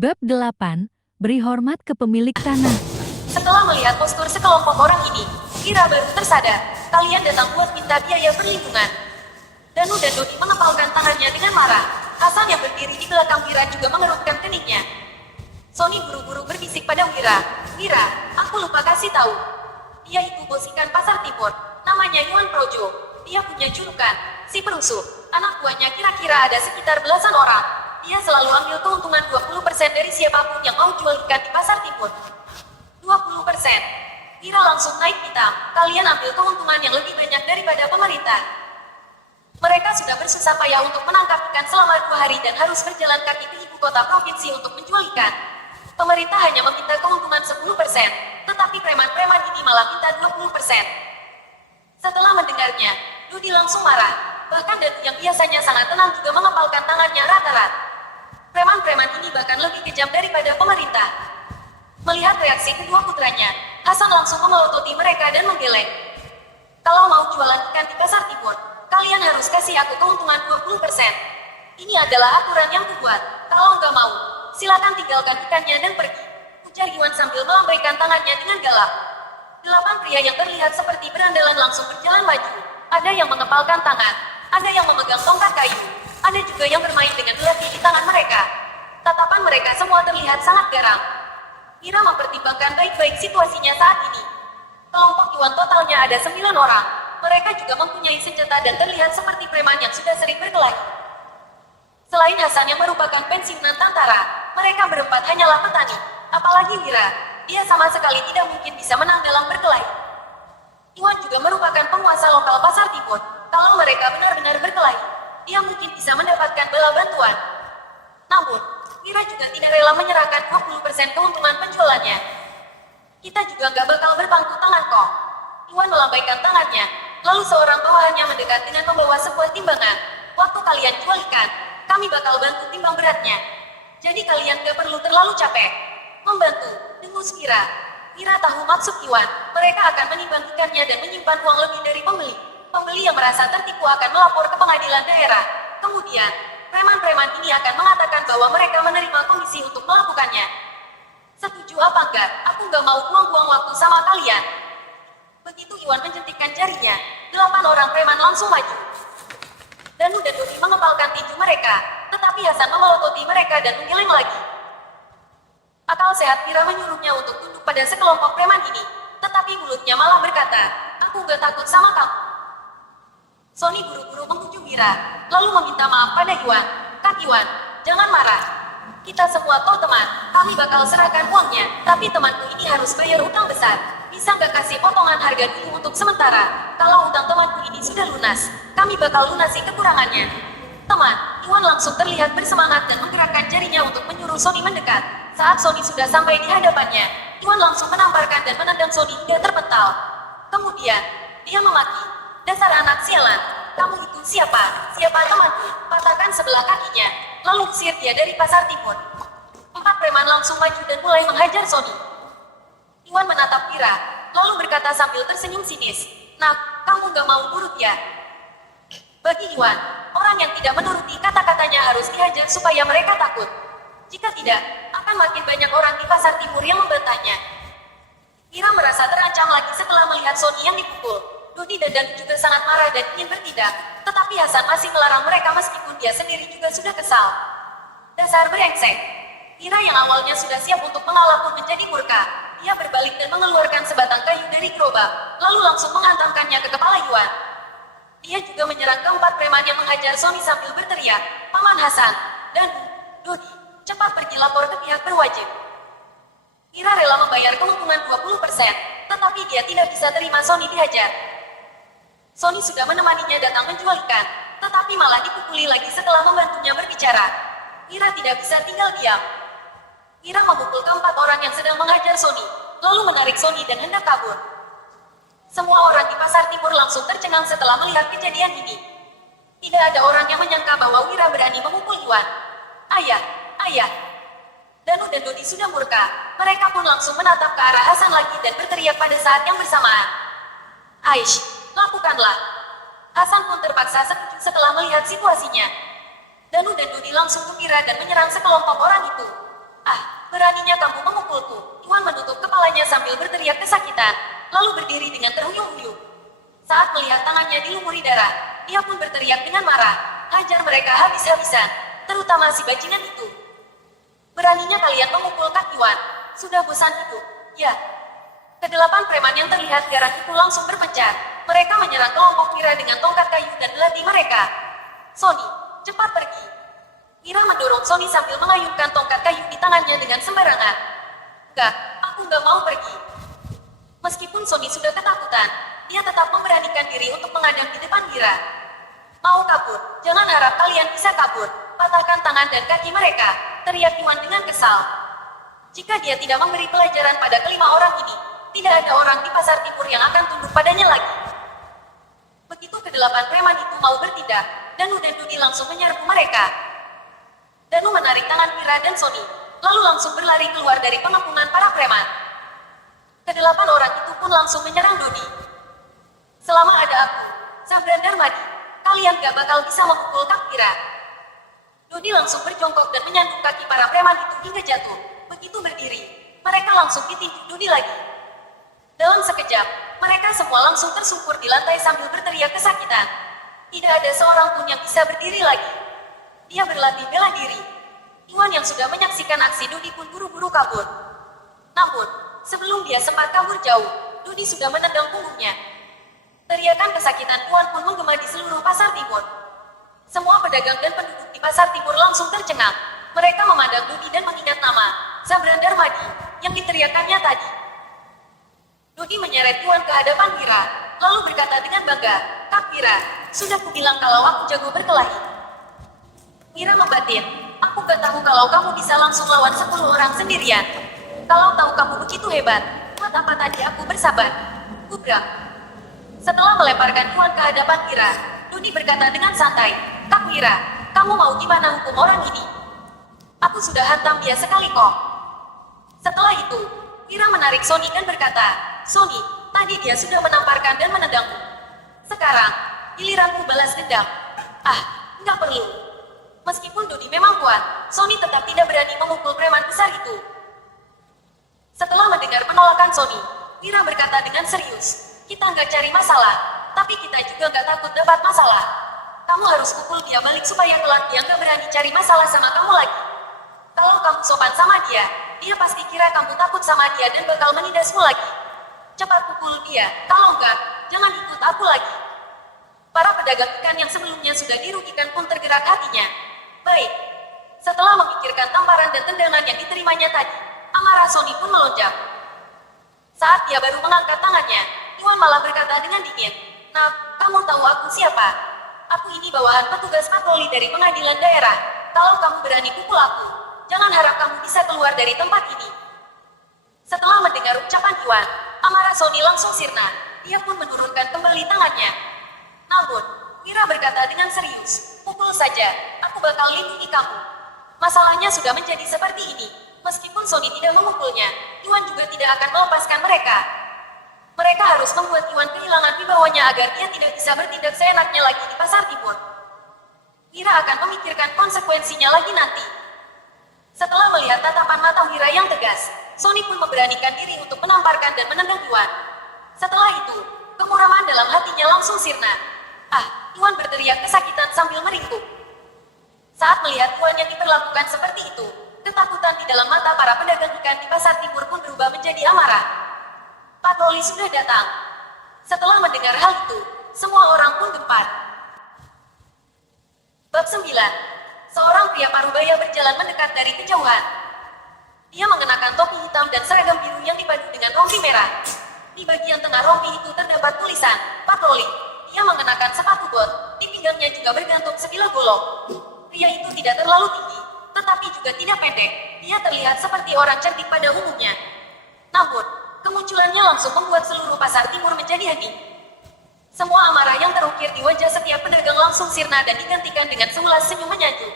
Bab 8, beri hormat ke pemilik tanah. Setelah melihat postur sekelompok orang ini, Kira baru tersadar, kalian datang buat minta biaya perlindungan. Danu dan Dodi mengepalkan tangannya dengan marah. Hasan yang berdiri di belakang Wira juga mengerutkan keningnya. Sony buru-buru berbisik pada Wira. Wira, aku lupa kasih tahu. Dia itu bos ikan pasar timur. Namanya Yuan Projo. Dia punya julukan, si perusuh. Anak buahnya kira-kira ada sekitar belasan orang. Dia selalu ambil keuntungan 20% dari siapapun yang mau jual ikan di pasar timur. 20%. Wira langsung naik hitam. Kalian ambil keuntungan yang lebih banyak daripada pemerintah. Mereka sudah bersusah payah untuk menangkap ikan selama 2 hari dan harus berjalan kaki ke ibu kota provinsi untuk menjual ikan. Pemerintah hanya meminta keuntungan 10%, tetapi preman-preman ini malah minta 20%. Setelah mendengarnya, Dodi langsung marah. Bahkan Danu yang biasanya sangat tenang juga mengepalkan tangannya rata-rata. Preman-preman ini bahkan lebih kejam daripada pemerintah. Melihat reaksi kedua putranya, Hasan langsung memelototi mereka dan menggeleng. Kalau mau jualan ikan di pasar timur, kalian harus kasih aku keuntungan 20%. Ini adalah aturan yang kubuat. Kalau nggak mau, silakan tinggalkan ikannya dan pergi. Ujar Iwan sambil melambaikan tangannya dengan galak. 8 pria yang terlihat seperti berandalan langsung berjalan maju. Ada yang mengepalkan tangan, ada yang memegang tongkat kayu, ada juga yang bermain dengan belati di tangan mereka. Tatapan mereka semua terlihat sangat garang. Ira mempertimbangkan baik-baik situasinya saat ini. Kelompok Iwan totalnya ada 9 orang. Mereka juga mempunyai senjata dan terlihat seperti preman yang sudah sering berkelahi. Selain Hasan yang merupakan pensiunan tentara, mereka berempat hanyalah petani. Apalagi Wira, dia sama sekali tidak mungkin bisa menang dalam berkelahi. Iwan juga merupakan penguasa lokal pasar timur. Kalau mereka benar-benar berkelahi, dia mungkin bisa mendapatkan bala bantuan. Namun, Wira juga tidak rela menyerahkan 20% keuntungan penjualannya. Kita juga nggak bakal berpangku tangan kok. Iwan melambaikan tangannya, lalu seorang bawahannya mendekat dengan membawa sebuah timbangan. Waktu kalian jual ikan, kami bakal bantu timbang beratnya. Jadi kalian gak perlu terlalu capek. Membantu, dengus Wira. Wira tahu maksud Iwan, mereka akan menimbang ikannya dan menyimpan uang lebih dari pembeli. Pembeli yang merasa tertipu akan melapor ke pengadilan daerah. Kemudian, preman-preman ini akan mengatakan bahwa mereka menerima komisi untuk melakukannya. Setuju apa enggak? Aku nggak mau buang-buang waktu sama kalian. Begitu Iwan menjentikkan jarinya, 8 orang preman langsung maju. Danu dan Dodi mengepalkan tinju mereka, tetapi Hasan memelototi mereka dan menggeleng lagi. Akal sehat Wira menyuruhnya untuk tunduk pada sekelompok preman ini, tetapi mulutnya malah berkata, aku gak takut sama kamu. Sony buru-buru menghujung Wira, lalu meminta maaf pada Iwan. Kak Iwan, jangan marah. Kita semua kau teman, kami bakal serahkan uangnya, tapi temanku ini harus bayar utang besar. Bisa nggak kasih potongan harga dulu untuk sementara? Kalau utang temanku ini sudah lunas, kami bakal lunasi kekurangannya. Teman, Iwan langsung terlihat bersemangat dan menggerakkan jarinya untuk menyuruh Sony mendekat. Saat Sony sudah sampai di hadapannya, Iwan langsung menamparkan dan menendang Sony hingga terpental. Kemudian, dia memaki, dasar anak sialan, kamu itu siapa? Siapa temanku? Patahkan sebelah kakinya, lalu usir dia dari pasar timur. 4 preman langsung maju dan mulai menghajar Sony. Iwan menatap Wira, lalu berkata sambil tersenyum sinis, "Nah, kamu gak mau nurut ya?" Bagi Iwan, orang yang tidak menuruti kata-katanya harus dihajar supaya mereka takut. Jika tidak, akan makin banyak orang di pasar timur yang membantahnya. Wira merasa terancam lagi setelah melihat Sony yang dipukul. Dodi dan Danu juga sangat marah dan ingin bertindak, tetapi Hasan masih melarang mereka meskipun dia sendiri juga sudah kesal. Dasar brengsek. Wira yang awalnya sudah siap untuk mengalah pun menjadi murka. Dia berbalik dan mengeluarkan sebatang kayu dari gerobak, lalu langsung menghantamkannya ke kepala Iwan. Dia juga menyerang keempat preman yang menghajar Sony sambil berteriak, "Paman Hasan, Danu, Dodi, cepat pergi lapor ke pihak berwajib." Wira rela membayar keuntungan 20%, tetapi dia tidak bisa terima Sony dihajar. Sony sudah menemaninya datang menjual ikan, tetapi malah dipukuli lagi setelah membantunya berbicara. Wira tidak bisa tinggal diam. Wira memukul keempat orang yang sedang menghajar Sony, lalu menarik Sony dan hendak kabur. Semua orang di pasar timur langsung tercengang setelah melihat kejadian ini. Tidak ada orang yang menyangka bahwa Wira berani memukul Iwan. Ayah, ayah. Danu dan Dodi sudah murka. Mereka pun langsung menatap ke arah Hasan lagi dan berteriak pada saat yang bersamaan. Aish, lakukanlah. Hasan pun terpaksa setuju setelah melihat situasinya. Danu dan Dodi langsung gembira dan menyerang sekelompok orang itu. Beraninya kamu memukulku. Iwan menutup kepalanya sambil berteriak kesakitan, lalu berdiri dengan terhuyung-huyung. Saat melihat tangannya dilumuri darah, dia pun berteriak dengan marah. Hajar mereka habis-habisan, terutama si bajingan itu. Beraninya kalian memukul kaki Iwan. Sudah bosan itu. Ya. Kedelapan preman yang terlihat garang itu langsung berpencar. Mereka menyerang kelompok Mira dengan tongkat kayu dan belati mereka. Sony, cepat pergi. Mira mendorong Sony sambil mengayunkan tongkat kayu di tangannya dengan sembarangan. Enggak, aku nggak mau pergi. Meskipun Sony sudah ketakutan, dia tetap memberanikan diri untuk menghadap di depan Mira. Mau kabur? Jangan harap kalian bisa kabur. Patahkan tangan dan kaki mereka, teriak Iwan dengan kesal. Jika dia tidak memberi pelajaran pada kelima orang ini, tidak ada orang di pasar timur yang akan tunduk padanya lagi. Begitu kedelapan preman itu mau bertindak, Danu dan Dudi langsung menyerbu mereka. Danu menarik tangan Mira dan Sony, lalu langsung berlari keluar dari pengepungan para preman. Kedelapan orang itu pun langsung menyerang Dodi. Selama ada aku, Sabran Darmadi, kalian gak bakal bisa memukul Kak Mira. Dodi langsung berjongkok dan menyandung kaki para preman itu hingga jatuh. Begitu berdiri, mereka langsung ditinju Dodi lagi. Dalam sekejap, mereka semua langsung tersungkur di lantai sambil berteriak kesakitan. Tidak ada seorang pun yang bisa berdiri lagi. Dia berlatih bela diri. Iwan yang sudah menyaksikan aksi Dodi pun buru-buru kabur. Namun, sebelum dia sempat kabur jauh, Dodi sudah menendang punggungnya. Teriakan kesakitan Iwan pun menggema di seluruh pasar timur. Semua pedagang dan penduduk di pasar timur langsung tercengang. Mereka memandang Dodi dan mengingat nama Sabran Darmadi yang diteriakannya tadi. Dodi menyeret Iwan ke hadapan Mira, lalu berkata dengan bangga, "Kak Mira, sudah kubilang kalau aku jago berkelahi." Mira membatin, "Aku gak tahu kalau kamu bisa langsung lawan 10 orang sendirian. Kalau tahu kamu begitu hebat, buat apa tadi aku bersabar?" Gubrak. Setelah melemparkan Iwan ke hadapan Mira, Dodi berkata dengan santai, "Kak Mira, kamu mau gimana hukum orang ini? Aku sudah hantam dia sekali kok." Setelah itu, Mira menarik Sony dan berkata, "Sony, tadi dia sudah menamparkan dan menendangmu. Sekarang, giliranmu balas dendam." Nggak perlu. Meskipun Dodi memang kuat, Sony tetap tidak berani memukul preman besar itu. Setelah mendengar penolakan Sony, Mira berkata dengan serius, "Kita nggak cari masalah, tapi kita juga nggak takut dapat masalah. Kamu harus pukul dia balik supaya kelak dia nggak berani cari masalah sama kamu lagi. Kalau kamu sopan sama dia, dia pasti kira kamu takut sama dia dan bakal menindasmu lagi. Cepat pukul dia, kalau enggak, jangan ikut aku lagi." Para pedagang ikan yang sebelumnya sudah dirugikan pun tergerak hatinya. Baik. Setelah memikirkan tamparan dan tendangan yang diterimanya tadi, amarah Sony pun melonjak. Saat dia baru mengangkat tangannya, Iwan malah berkata dengan dingin, "Nah, kamu tahu aku siapa? Aku ini bawahan petugas patroli dari pengadilan daerah. Kalau kamu berani pukul aku, jangan harap kamu bisa keluar dari tempat ini." Setelah mendengar ucapan Iwan, amarah Sony langsung sirna. Dia pun menurunkan kembali tangannya. Namun, Mira berkata dengan serius, "Pukul saja, aku bakal lindungi kamu." Masalahnya sudah menjadi seperti ini. Meskipun Sony tidak memukulnya, Iwan juga tidak akan melepaskan mereka. Mereka harus membuat Iwan kehilangan wibawanya agar dia tidak bisa bertindak seenaknya lagi di pasar timur. Mira akan memikirkan konsekuensinya lagi nanti. Setelah melihat tatapan mata Mira yang tegas, Sony pun memberanikan diri untuk menamparkan dan menendang Iwan. Setelah itu, kemuraman dalam hatinya langsung sirna. Iwan berteriak kesakitan sambil meringkuk. Saat melihat Iwan yang diperlakukan seperti itu, ketakutan di dalam mata para pedagang ikan di pasar timur pun berubah menjadi amarah. Patroli sudah datang. Setelah mendengar hal itu, semua orang pun gempar. Bab 9. Seorang pria parubaya berjalan mendekat dari kejauhan. Dia mengenakan topi hitam dan seragam biru yang dipadu dengan rompi merah. Di bagian tengah rompi itu terdapat tulisan, "Patroli." Dia mengenakan sepatu bot, di pinggangnya juga bergantung sebilah golok. Pria itu tidak terlalu tinggi, tetapi juga tidak pendek. Dia terlihat seperti orang cantik pada umumnya. Namun, kemunculannya langsung membuat seluruh pasar timur menjadi hening. Semua amarah yang terukir di wajah setiap pedagang langsung sirna dan digantikan dengan seulas senyum menyanjung.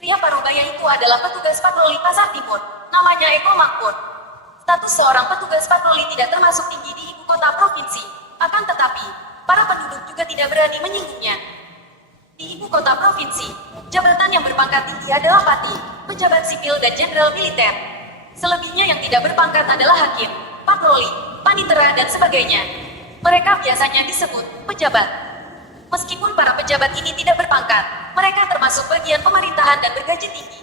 Pria parubaya itu adalah petugas patroli pasar timur, namanya Eko Makmur. Status seorang petugas patroli tidak termasuk tinggi di ibu kota provinsi, akan tetapi, para penduduk juga tidak berani menyinggungnya. Di ibu kota provinsi, jabatan yang berpangkat tinggi adalah Pati. pejabat sipil dan jenderal militer. Selebihnya yang tidak berpangkat adalah hakim, patroli, panitera dan sebagainya. Mereka biasanya disebut pejabat. Meskipun para pejabat ini tidak berpangkat, mereka termasuk bagian pemerintahan dan bergaji tinggi.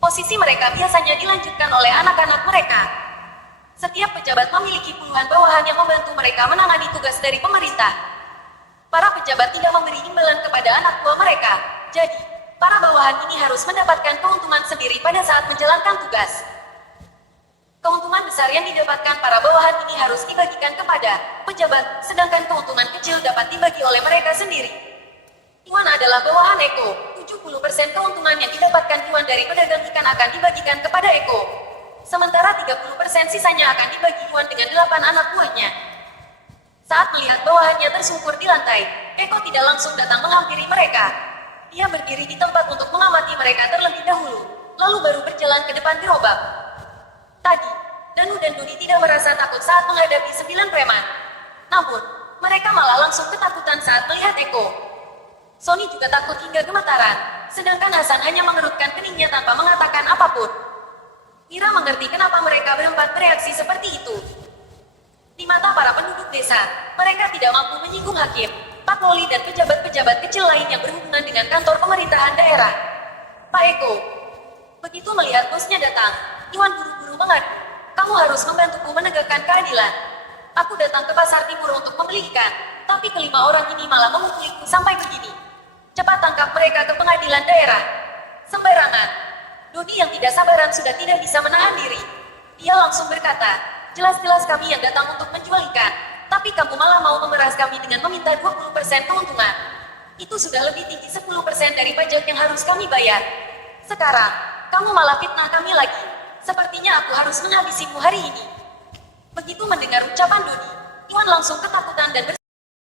Posisi mereka biasanya dilanjutkan oleh anak-anak mereka. Setiap pejabat memiliki puluhan bawahan yang membantu mereka menangani tugas dari pemerintah. Para pejabat tidak memberi imbalan kepada anak buah mereka, jadi para bawahan ini harus mendapatkan keuntungan sendiri pada saat menjalankan tugas. Keuntungan besar yang didapatkan para bawahan ini harus dibagikan kepada pejabat, sedangkan keuntungan kecil dapat dibagi oleh mereka sendiri. Iwan adalah bawahan Eko. 70% keuntungan yang didapatkan Iwan dari pedagang ikan akan dibagikan kepada Eko. Sementara 30% sisanya akan dibagi Iwan dengan 8 anak buahnya. Saat melihat bawahannya tersungkur di lantai, Eko tidak langsung datang menghampiri mereka. Dia berdiri di tempat untuk mengamati mereka terlebih dahulu, lalu baru berjalan ke depan gerobak. Tadi, Danu dan Dodi tidak merasa takut saat menghadapi 9 preman. Namun, mereka malah langsung ketakutan saat melihat Eko. Sony juga takut hingga gemetaran, sedangkan Hasan hanya mengerutkan keningnya tanpa mengatakan apapun. Mira mengerti kenapa mereka berempat bereaksi seperti itu. Di mata para penduduk desa, mereka tidak mampu menyinggung hakim, patroli dan pejabat-pejabat kecil lain yang berhubungan dengan kantor pemerintahan daerah. Pak Eko. Begitu melihat bosnya datang, Iwan buru-buru mengadu. Kamu harus membantuku menegakkan keadilan. Aku datang ke pasar timur untuk membeli ikan, tapi kelima orang ini malah memukuliku sampai begini. Cepat tangkap mereka ke pengadilan daerah. Sembarangan. Dodi yang tidak sabaran sudah tidak bisa menahan diri. Dia langsung berkata, jelas-jelas kami yang datang untuk menjual ikan, tapi kamu malah mau memeras kami dengan meminta 20% keuntungan. Itu sudah lebih tinggi 10% dari pajak yang harus kami bayar. Sekarang, kamu malah fitnah kami lagi. Sepertinya aku harus menghabisimu hari ini. Begitu mendengar ucapan Dodi, Iwan langsung ketakutan dan